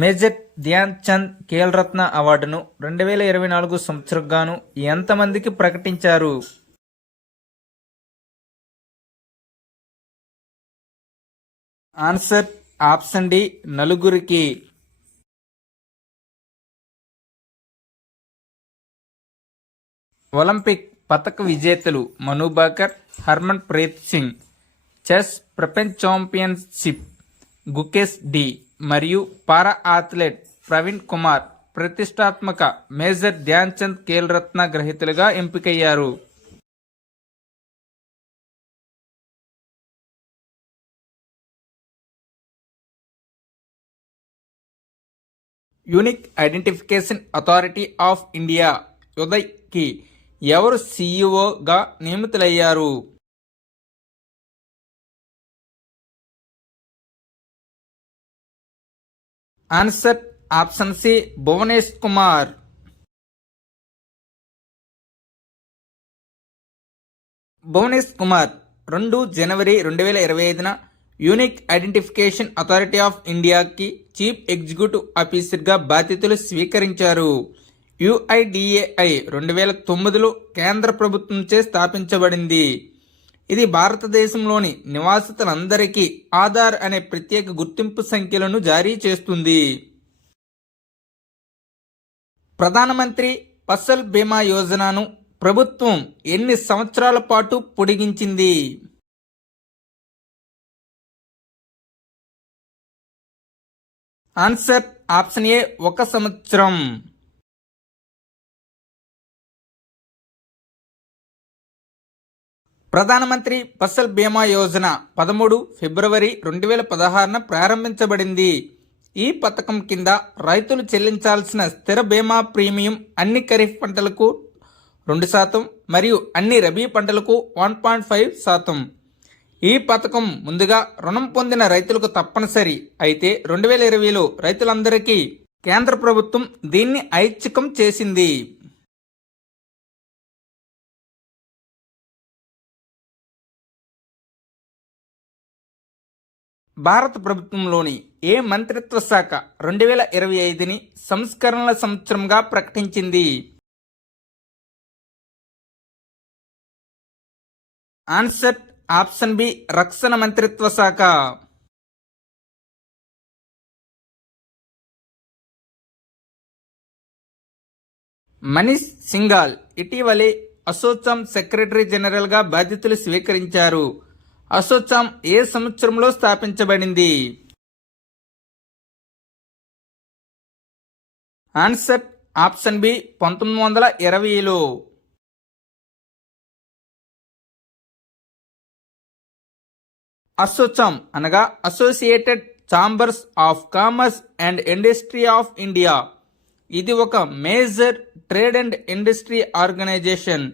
Major Dhyan Chand Khel Ratna అవార్డును 2024 సంవత్సరం గాను ఎంతమందికి ప్రకటించారు? ఆన్సర్ ఆప్షన్ డి, నలుగురికి. ఒలింపిక్ పతక విజేతలు మను భాకర్, హర్మన్ ప్రీత్ సింగ్. చెస్ ప్రపంచ ఛాంపియన్షిప్ గుకేష్ డి మరియు పారా అథ్లెట్ ప్రవీణ్ కుమార్ ప్రతిష్టాత్మక మేజర్ ధ్యాన్ చంద్ ఖేల్ రత్న గ్రహీతలుగా ఎంపికయ్యారు. Unique identification authority of India యుదయ్కి ఎవరు సీఈఓగా నియమితులయ్యారు? Answer option C, Bhuvnesh Kumar. Bhuvnesh Kumar 2 జనవరి 2025న యూనిక్ ఐడెంటిఫికేషన్ అథారిటీ ఆఫ్ ఇండియాకి చీఫ్ ఎగ్జిక్యూటివ్ ఆఫీసర్గా బాధ్యతలు స్వీకరించారు. యుఐడిఏఐ 2009లో కేంద్ర ప్రభుత్వంచే స్థాపించబడింది. ఇది భారతదేశంలోని నివాసితులందరికీ ఆధార్ అనే ప్రత్యేక గుర్తింపు సంఖ్యలను జారీ చేస్తుంది. ప్రధానమంత్రి ఫసల్ బీమా యోజనను ప్రభుత్వం ఎన్ని సంవత్సరాల పాటు పొడిగించింది? ఆన్సర్ ఆప్షన్ ఏ, 1 సంవత్సరం. ప్రధానమంత్రి ఫసల్ బీమా యోజన 13 ఫిబ్రవరి 2016న ప్రారంభించబడింది. ఈ పథకం కింద రైతులు చెల్లించాల్సిన స్థిర బీమా ప్రీమియం అన్ని ఖరీఫ్ పంటలకు 2% మరియు అన్ని రబీ పంటలకు 1.5%. ఈ పథకం ముందుగా రుణం పొందిన రైతులకు తప్పనిసరి. అయితే 2020లో రైతులందరికీ కేంద్ర ప్రభుత్వం దీన్ని ఐచ్ఛికం చేసింది. భారత ప్రభుత్వంలోని ఏ మంత్రిత్వ శాఖ 2025ని సంస్కరణల సంవత్సరంగా ప్రకటించింది? ఆన్సర్ ఆప్షన్ బి, రక్షణ మంత్రిత్వ శాఖ. మనీష్ సింఘాల్ ఇటీవలే అసోచామ్ సెక్రటరీ జనరల్గా బాధ్యతలు స్వీకరించారు. అసోచామ్ ఏ సంవత్సరంలో స్థాపించబడింది? ఆన్సర్ ఆప్షన్ బి, 1920లో. అసోచామ్ అనగా associated chambers of commerce and industry of India. ఇది ఒక major trade and industry organization.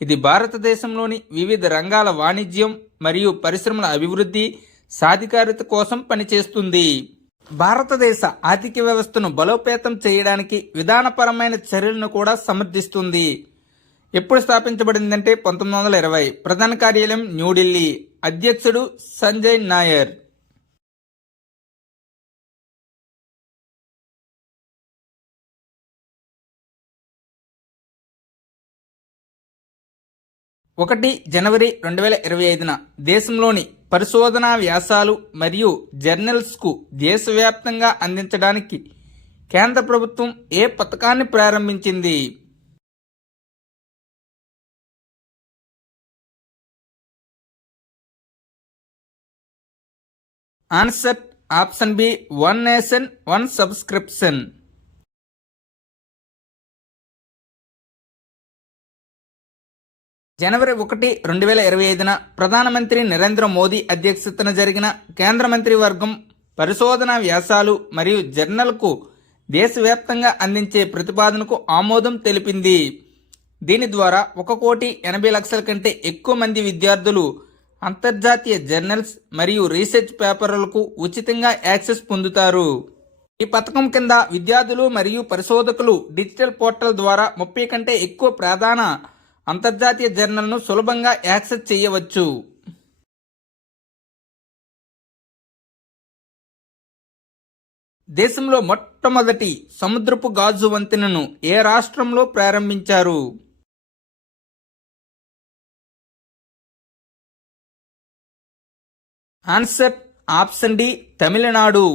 ఇది భారతదేశంలోని వివిధ రంగాల వాణిజ్యం మరియు పరిశ్రమల అభివృద్ధి సాధికారత కోసం పనిచేస్తుంది. భారతదేశ ఆర్థిక వ్యవస్థను బలోపేతం చేయడానికి విధానపరమైన చర్యలను కూడా సమర్థిస్తుంది. ఎప్పుడు స్థాపించబడిందంటే 1920. ప్రధాన కార్యాలయం న్యూఢిల్లీ. అధ్యక్షుడు సంజయ్ నాయర్. జనవరి 2025న దేశంలోని పరిశోధనా వ్యాసాలు మరియు జర్నల్స్కు దేశవ్యాప్తంగా అందించడానికి కేంద్ర ప్రభుత్వం ఏ పథకాన్ని ప్రారంభించింది? Answer option B, 1 nation 1 subscription. జనవరి 1, 2025న ప్రధానమంత్రి నరేంద్ర మోదీ అధ్యక్షతన జరిగిన కేంద్ర మంత్రివర్గం పరిశోధనా వ్యాసాలు మరియు జర్నల్కు దేశవ్యాప్తంగా అందించే ప్రతిపాదనకు ఆమోదం తెలిపింది. దీని ద్వారా 1,80,00,000 కంటే ఎక్కువ మంది విద్యార్థులు అంతర్జాతీయ జర్నల్స్ మరియు రీసెర్చ్ పేపర్లకు ఉచితంగా యాక్సెస్ పొందుతారు. ఈ పథకం కింద విద్యార్థులు మరియు పరిశోధకులు డిజిటల్ పోర్టల్ ద్వారా 30 కంటే ఎక్కువ ప్రధాన అంతర్జాతీయ జర్నల్ను సులభంగా యాక్సెస్ చేయవచ్చు. దేశంలో మొట్టమొదటి సముద్రపు గాజు వంతెనను ఏ రాష్ట్రంలో ప్రారంభించారు? Answer option D Tamil Nadu.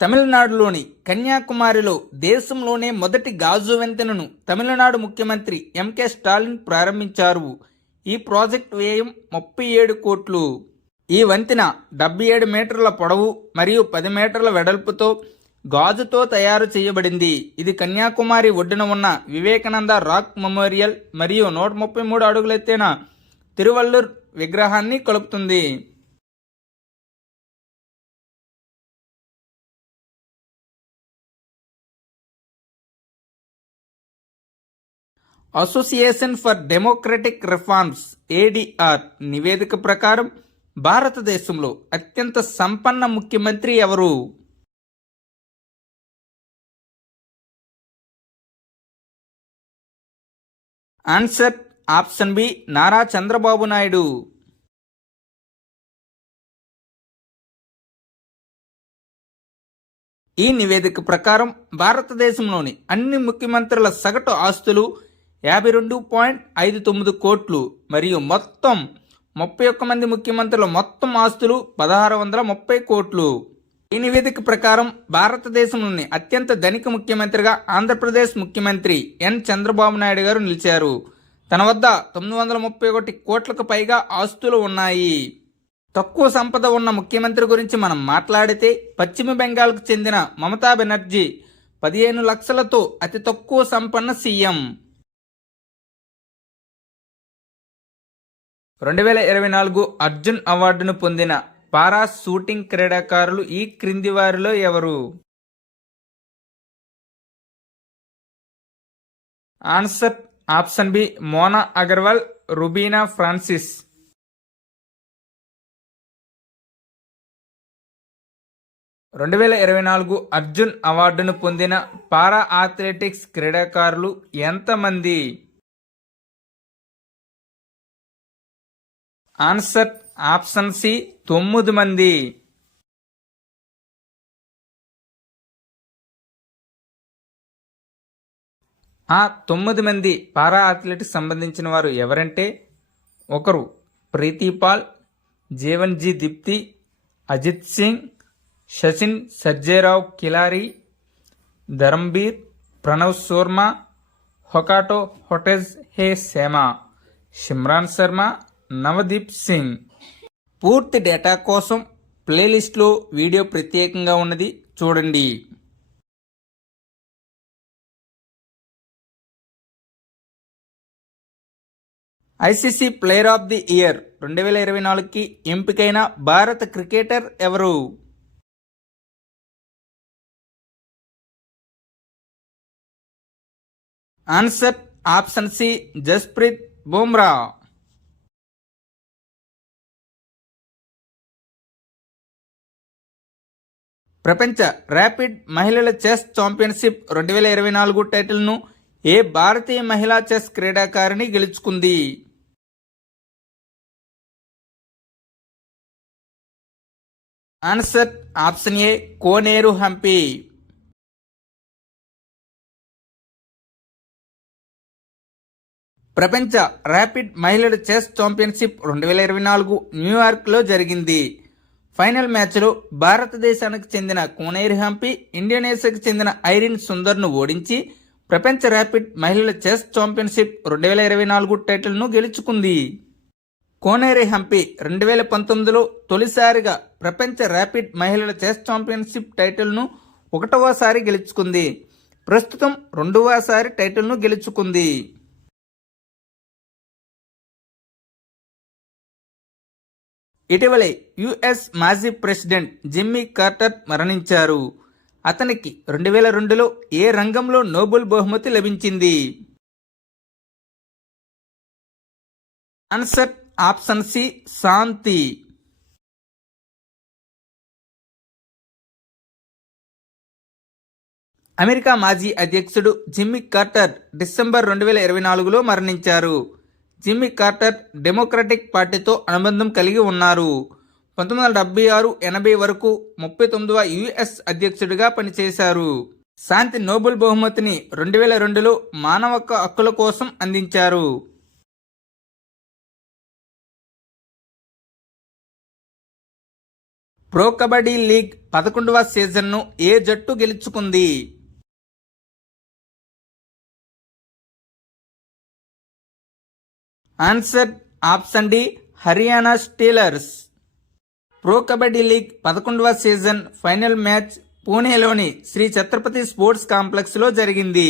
తమిళనాడులోని కన్యాకుమారిలో దేశంలోనే మొదటి గాజు వంతెనను తమిళనాడు ముఖ్యమంత్రి ఎంకే స్టాలిన్ ప్రారంభించారు. ఈ ప్రాజెక్టు వ్యయం 37 కోట్లు. ఈ వంతెన 77 మీటర్ల పొడవు మరియు 10 మీటర్ల వెడల్పుతో గాజుతో తయారు చేయబడింది. ఇది కన్యాకుమారి ఒడ్డున ఉన్న వివేకానంద రాక్ మెమోరియల్ మరియు 133 అడుగులెత్తైన తిరువల్లూర్ విగ్రహాన్ని కలుపుతుంది. Association for democratic reforms ADR నివేదిక ప్రకారం భారతదేశంలో అత్యంత సంపన్న ముఖ్యమంత్రి ఎవరు? Answer option B Nara Chandrababu Naidu. ఈ నివేదిక ప్రకారం భారతదేశంలోని అన్ని ముఖ్యమంత్రుల సగటు ఆస్తులు 52.59 కోట్లు మరియు మొత్తం 31 మంది ముఖ్యమంత్రుల మొత్తం ఆస్తులు 1630 కోట్లు. ఈ నివేదిక ప్రకారం భారతదేశంలోని అత్యంత ధనిక ముఖ్యమంత్రిగా ఆంధ్రప్రదేశ్ ముఖ్యమంత్రి ఎన్ చంద్రబాబు నాయుడు గారు నిలిచారు. తన వద్ద 931 కోట్లకు పైగా ఆస్తులు ఉన్నాయి. తక్కువ సంపద ఉన్న ముఖ్యమంత్రి గురించి మనం మాట్లాడితే పశ్చిమ బెంగాల్కు చెందిన మమతా బెనర్జీ 15 లక్షలతో అతి తక్కువ సంపన్న సీఎం. 2024 అర్జున్ అవార్డును పొందిన పారా షూటింగ్ క్రీడాకారులు ఈ క్రింది వారిలో ఎవరు? Answer option B Mona Agarwal, Rubina Francis. రెండు 2024 అర్జున్ అవార్డును పొందిన పారా అథ్లెటిక్స్ క్రీడాకారులు ఎంతమంది? ఆన్సర్ ఆప్షన్ సి 9 మంది. ఆ 9 మంది పారా అథ్లెటిక్స్ సంబంధించిన వారు ఎవరంటే, ఒకరు ప్రీతిపాల్, జీవన్జీ దీప్తి, అజిత్ సింగ్, సచిన్ సర్జేరావ్ కిలారి, ధరంబీర్, ప్రణవ్ శర్మ, హొకాటో హొటెజ్ హే సేమా, సిమ్రాన్ శర్మ, నవదీప్ సింగ్. పూర్తి డేటా కోసం ప్లేలిస్ట్లో వీడియో ప్రత్యేకంగా ఉన్నది, చూడండి. ICC player of the year 2024కి ఎంపికైన భారత క్రికెటర్ ఎవరు? Answer option C Jasprit Bumrah. ప్రపంచ ర్యాపిడ్ మహిళల చెస్ ఛాంపియన్షిప్ 2024 టైటిల్ను ఏ భారతీయ మహిళా చెస్ క్రీడాకారిణి గెలుచుకుంది? ఆన్సర్ ఆప్షన్ ఏ కోనేరు హంపి. ప్రపంచ ర్యాపిడ్ మహిళల చెస్ ఛాంపియన్షిప్ 2024 న్యూయార్క్లో జరిగింది. ఫైనల్ మ్యాచ్లో భారతదేశానికి చెందిన కోనేరు హంపి ఇండోనేషియాకు చెందిన ఐరిన్ సుందర్ను ఓడించి ప్రపంచ ర్యాపిడ్ మహిళల చెస్ ఛాంపియన్షిప్ 2024 టైటిల్ను గెలుచుకుంది. కోనేరు హంపి 2019లో తొలిసారిగా ప్రపంచ ర్యాపిడ్ మహిళల చెస్ ఛాంపియన్షిప్ టైటిల్ను 1వసారి గెలుచుకుంది. ప్రస్తుతం 2వసారి టైటిల్ను గెలుచుకుంది. ఇటీవలే యుఎస్ మాజీ ప్రెసిడెంట్ జిమ్మీ కార్టర్ మరణించారు. అతనికి 2002లో ఏ రంగంలో నోబెల్ బహుమతి లభించింది? ఆన్సర్ ఆప్షన్ సి శాంతి. అమెరికా మాజీ అధ్యక్షుడు జిమ్మీ కార్టర్ డిసెంబర్ 2024లో మరణించారు. జిమ్మీ కార్టర్ డెమోక్రటిక్ పార్టీతో అనుబంధం కలిగి ఉన్నారు. 1976-80 వరకు 39వ యుఎస్ అధ్యక్షుడిగా పనిచేశారు. శాంతి నోబెల్ బహుమతిని 2002లో మానవ హక్కుల కోసం అందించారు. ప్రో కబడ్డీ లీగ్ 11వ సీజన్ను ఏ జట్టు గెలుచుకుంది? Answer option D, Haryana Steelers. Pro kabaddi league 11వ సీజన్ ఫైనల్ మ్యాచ్ పూణేలోని శ్రీ ఛత్రపతి స్పోర్ట్స్ కాంప్లెక్స్ లో జరిగింది.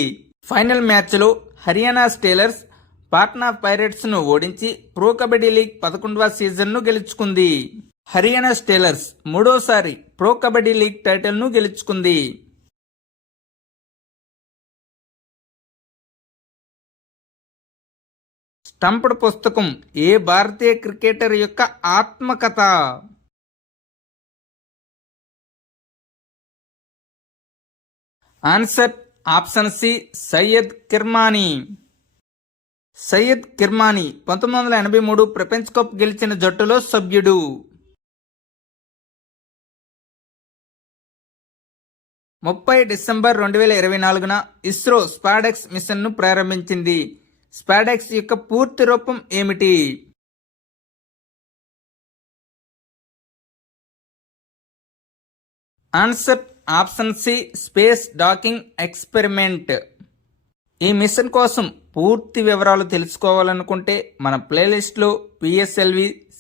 ఫైనల్ మ్యాచ్లో హర్యానా స్టీలర్స్ పాట్నా పైరేట్స్ ను ఓడించి ప్రో కబడ్డీ లీగ్ 11వ సీజన్ను గెలుచుకుంది. హర్యానా స్టీలర్స్ మూడోసారి ప్రో కబడ్డీ లీగ్ టైటిల్ను గెలుచుకుంది. స్టంప్డ్ పుస్తకం ఏ భారతీయ క్రికెటర్ యొక్క ఆత్మకథ? Answer option C, Syed Kirmani. Syed Kirmani 1983 ప్రపంచ కప్ గెలిచిన జట్టులో సభ్యుడు. డిసెంబర్ 2024న ఇస్రో స్పాడెక్స్ మిషన్ను ప్రారంభించింది. స్పాడెక్స్ యొక్క పూర్తి రూపం ఏమిటి? Answer option C, space docking experiment. ఈ మిషన్ కోసం పూర్తి వివరాలు తెలుసుకోవాలనుకుంటే మన ప్లేలిస్ట్లో PSLV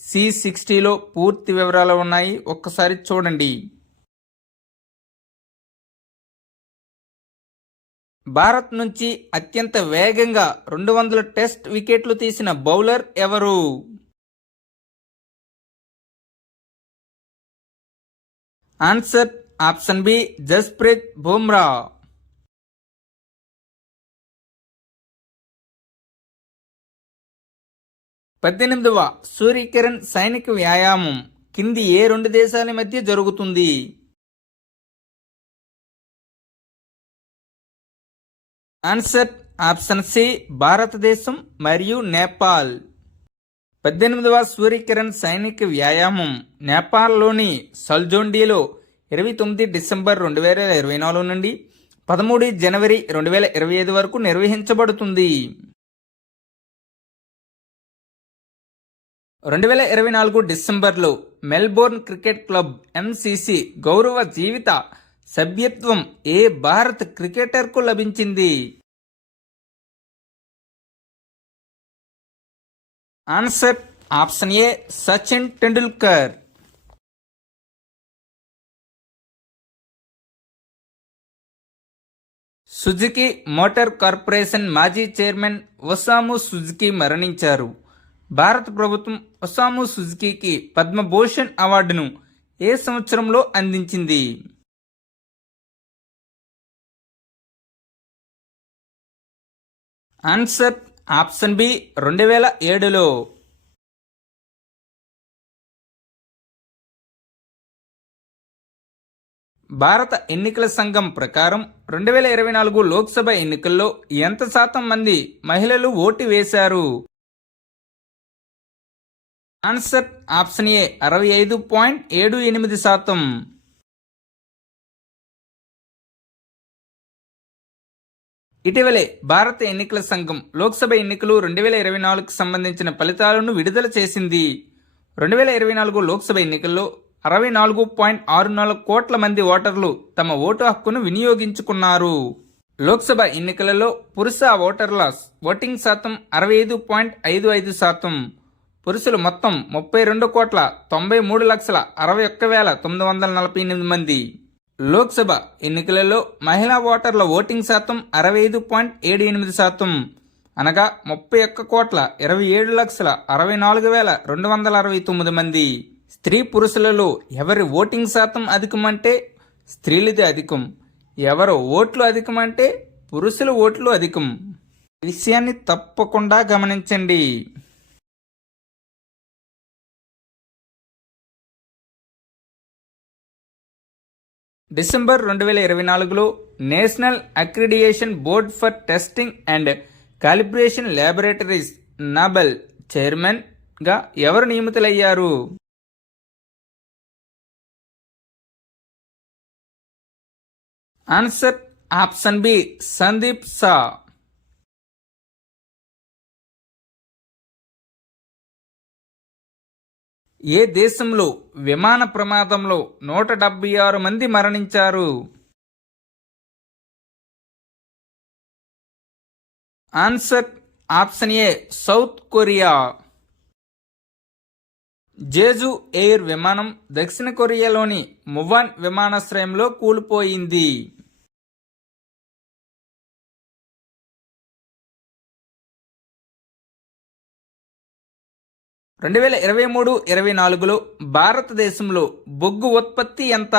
C60లో పూర్తి వివరాలు ఉన్నాయి, ఒక్కసారి చూడండి. భారత్ నుంచి అత్యంత వేగంగా 200 టెస్ట్ వికెట్లు తీసిన బౌలర్ ఎవరు? Answer option B, Jasprit Bumrah. 18వ సూర్యకిరణ్ సైనిక వ్యాయామం కింది ఏ రెండు దేశాల మధ్య జరుగుతుంది? ఆన్సర్ ఆప్షన్ సి, భారతదేశం మరియు నేపాల్. 18వ సూర్యకిరణ్ సైనిక వ్యాయామం నేపాల్లోని సల్జోండిలో 29 డిసెంబర్ 2024 నుండి 13 జనవరి 2025 వరకు నిర్వహించబడుతుంది. 2024 డిసెంబర్లో మెల్బోర్న్ క్రికెట్ క్లబ్ MCC గౌరవ జీవిత సభ్యత్వం ఏ భారత క్రికెటర్కు లభించింది? ఆన్సర్ ఆప్షన్ ఏ, Sachin Tendulkar. Suzuki motor corporation మాజీ చైర్మన్ ఒసాము సుజుకి మరణించారు. భారత ప్రభుత్వం ఒసాము సుజుకీకి పద్మభూషణ్ అవార్డును ఏ సంవత్సరంలో అందించింది? ఆన్సర్ ఆప్షన్ బి, 2007లో. భారత ఎన్నికల సంఘం ప్రకారం 2024 లోక్సభ ఎన్నికల్లో ఎంత శాతం మంది మహిళలు ఓటు వేశారు? ఆన్సర్ ఆప్షన్ ఏ, 65.78%. ఇటీవలే భారత ఎన్నికల సంఘం లోక్సభ ఎన్నికలు 2024కు సంబంధించిన ఫలితాలను విడుదల చేసింది. 2024 లోక్సభ ఎన్నికల్లో 64.64 కోట్ల మంది ఓటర్లు తమ ఓటు హక్కును వినియోగించుకున్నారు. లోక్సభ ఎన్నికలలో పురుష ఓటర్ల ఓటింగ్ శాతం 65.55%. పురుషులు మొత్తం 32,93,61,948 మంది. లోక్సభ ఎన్నికలలో మహిళా ఓటర్ల ఓటింగ్ శాతం 65.78%, అనగా 31,27,64,269 మంది. స్త్రీ పురుషులలో ఎవరి ఓటింగ్ శాతం అధికమంటే స్త్రీలది అధికం, ఎవరు ఓట్లు అధికమంటే పురుషుల ఓట్లు అధికం. ఈ విషయాన్ని తప్పకుండా గమనించండి. డిసెంబర్ 2024లో National Accreditation Board for Testing and Calibration Laboratories NABL చైర్మన్గా ఎవరు నియమితులయ్యారు? ఆన్సర్ ఆప్షన్ బి సందీప్ సా. ఏ దేశంలో విమాన ప్రమాదంలో 176 మంది మరణించారు? Answer option A South Korea. Jeju Air విమానం దక్షిణ కొరియాలోని మువాన్ విమానాశ్రయంలో కూలిపోయింది. 2023-24లో భారతదేశంలో బొగ్గు ఉత్పత్తి ఎంత?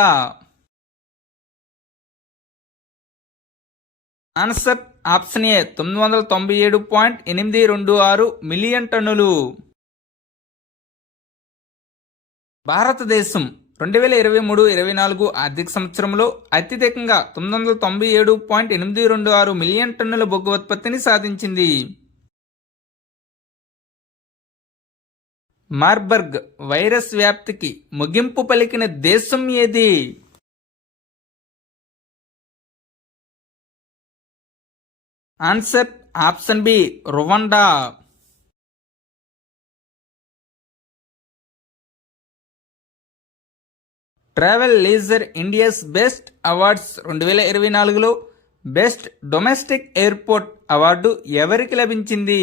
ఆన్సర్ ఆప్షన్ ఏ 997.826 మిలియన్ టన్నులు. భారతదేశం 2023-24 ఆర్థిక సంవత్సరంలో అత్యధికంగా 997.826 మిలియన్ టన్నుల బొగ్గు ఉత్పత్తిని సాధించింది. మార్బర్గ్ వైరస్ వ్యాప్తికి ముగింపు పలికిన దేశం ఏది? Answer option B Rwanda. Travel Leisure India's Best Awards 2024లో బెస్ట్ డొమెస్టిక్ ఎయిర్పోర్ట్ అవార్డు ఎవరికి లభించింది?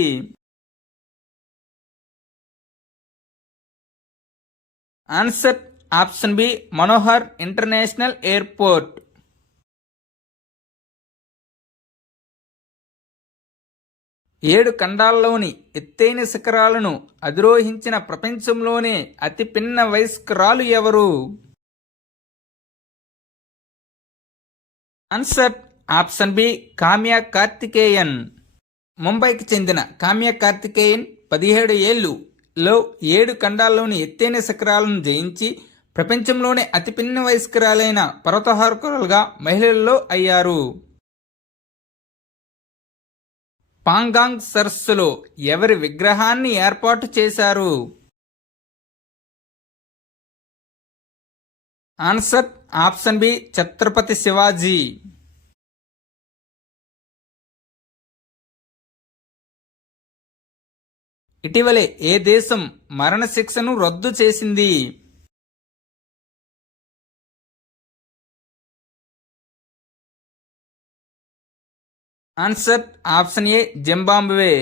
Answer option B Manohar International Airport. ఏడు ఖండాల్లోని ఎత్తైన శిఖరాలను అధిరోహించిన ప్రపంచంలోనే అతి పిన్న వయస్కురాలు ఎవరు? Answer option B Kamya Karthikeyan. ముంబైకి చెందిన కామ్యా కార్తికేయన్ 17 ఏళ్లలో 7 ఖండాల్లోని ఎత్తైన శిఖరాలను జయించి ప్రపంచంలోనే అతి పిన్న వయస్కురాలైన పర్వతారోహకులుగా మహిళల్లో అయ్యారు. పాంగాంగ్ సరస్సులో ఎవరి విగ్రహాన్ని ఏర్పాటు చేశారు? Answer option B Chhatrapati Shivaji. ఇటీవలే ఏ దేశం మరణశిక్షను రద్దు చేసింది? Answer option A Zimbabwe.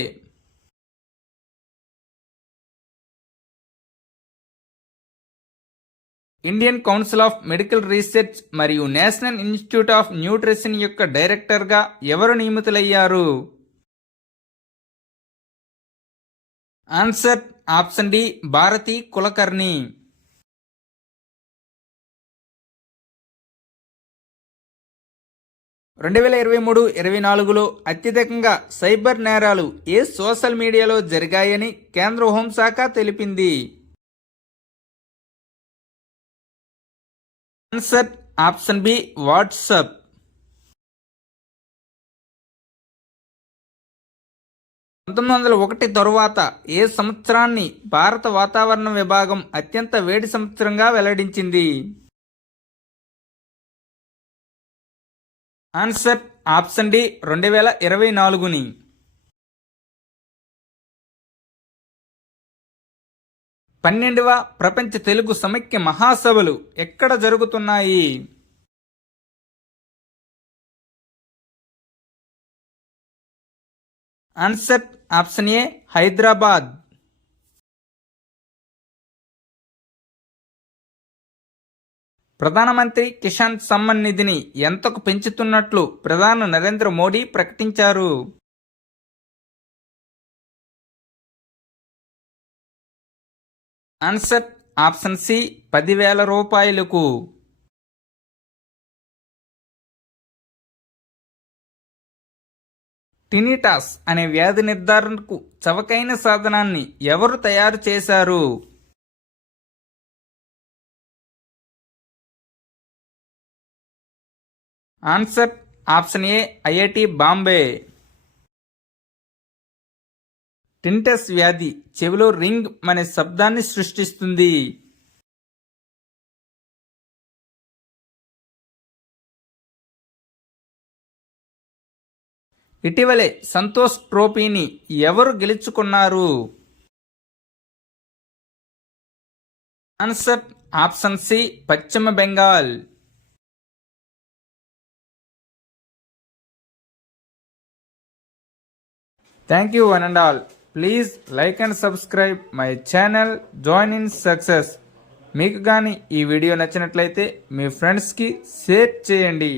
Indian council of medical research మరియు నేషనల్ ఇన్స్టిట్యూట్ ఆఫ్ న్యూట్రిషన్ యొక్క డైరెక్టర్గా ఎవరు నియమితులయ్యారు? Answer option D Bharati Kulkarni. రెండు 2023-24లో అత్యధికంగా సైబర్ నేరాలు ఏ సోషల్ మీడియాలో జరిగాయని కేంద్ర హోంశాఖ తెలిపింది? Answer option B WhatsApp. తరువాత ఏ సంవత్సరాన్ని భారత వాతావరణ విభాగం అత్యంత వేడి సంవత్సరంగా వెల్లడించింది? ఆన్సర్ ఆప్షన్ డి 2024ని. పన్నెండవ ప్రపంచ తెలుగు సమైక్య మహాసభలు ఎక్కడ జరుగుతున్నాయి? Answer option A Hyderabad. ప్రధానమంత్రి కిసాన్ సమ్మాన్ నిధిని ఎంతకు పెంచుతున్నట్లు ప్రధాని నరేంద్ర మోడీ ప్రకటించారు? ఆన్సర్ ఆప్షన్ సి 10,000 రూపాయలకు. టినిటాస్ అనే వ్యాధి నిర్ధారణకు చవకైన సాధనాన్ని ఎవరు తయారు చేశారు? ఆన్సర్ ఆప్షన్ ఏ ఐఐటి బాంబే. టింటస్ వ్యాధి చెవిలో రింగ్ అనే శబ్దాన్ని సృష్టిస్తుంది. ఇటీవలే సంతోష్ ట్రోఫీని ఎవరు గెలుచుకున్నారు? ఆన్సర్ ఆప్షన్ సి, పశ్చిమ Bengal. Thank you one and all. Please like and subscribe my channel join in success. మీకు కానీ ఈ వీడియో నచ్చినట్లయితే మీ ఫ్రెండ్స్కి షేర్ చేయండి.